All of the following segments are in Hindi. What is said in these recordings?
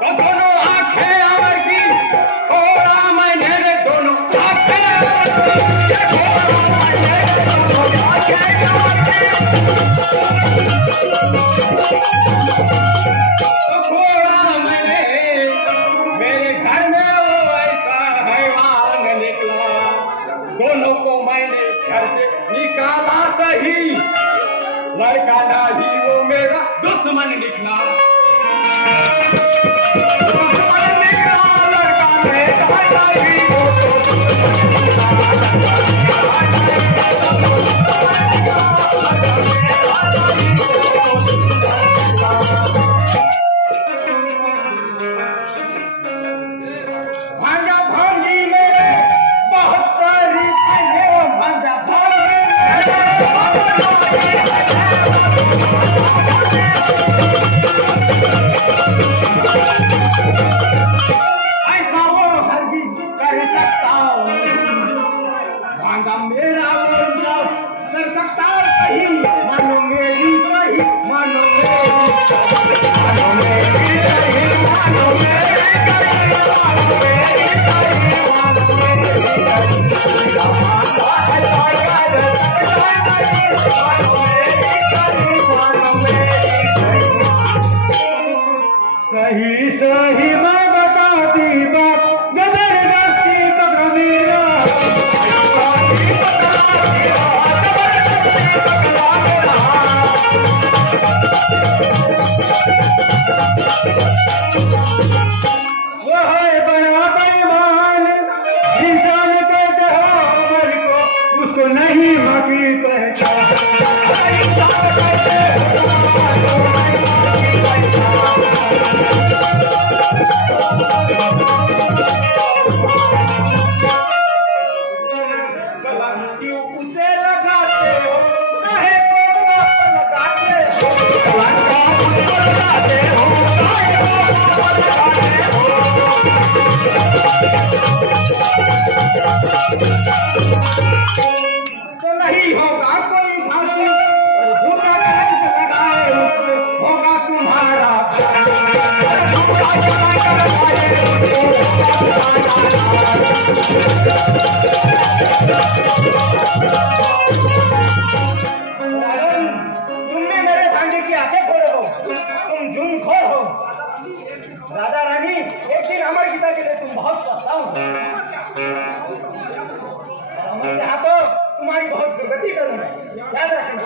No, no, no. सही, लड़का नहीं वो मेरा दुश्मन निकला। मेरा कर सकता नहीं, मानो मेरी कही, मानो सही सही मैं बताती बात जबरदस्ती तो मेरा वो है बड़ा बेईमान इंसान कहते हो अमर को, उसको नहीं बाकी पहचान। उसे लगाते हो काहे को लगाते हो, तो नहीं होगा कोई फांसी और झूठा लगाए होगा तुम्हारा। तुमने मेरे भांजे की आंखें खोले हो, तुम जुम्मखोर हो। राधा रानी, एक दिन अमर गीता के लिए तुम बहुत सस्ता हो। अमर के हाथों तुम्हारी बहुत दुर्गति करूंगा, याद रखना।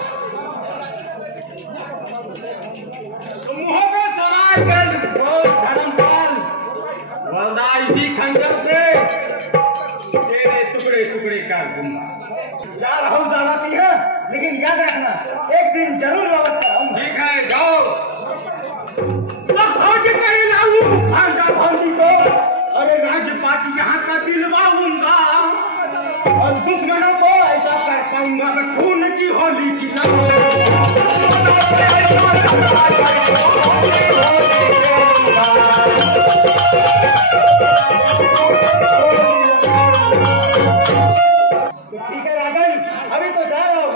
मुंह को समाज कर धर्मपाल, वरना इसी खंजर से तेरे टुकड़े टुकड़े कर दूंगा। जा रहा हूँ दादा सिंह, लेकिन याद रखना एक दिन जरूर वापस आऊंगा। ठीक है, जाओ। भांजी को अरे राज्य पार्टी यहाँ का दिलवाऊंगा और दुश्मनों को ऐसा कर पाऊंगा मैं खून की होली तो ठीक है राजन, अभी तो जा रहा हूँ,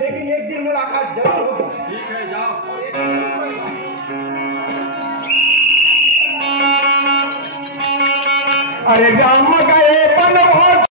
लेकिन एक दिन मुलाकात जरूर होगी। ठीक है, जाओ। अरे राम गए बनवास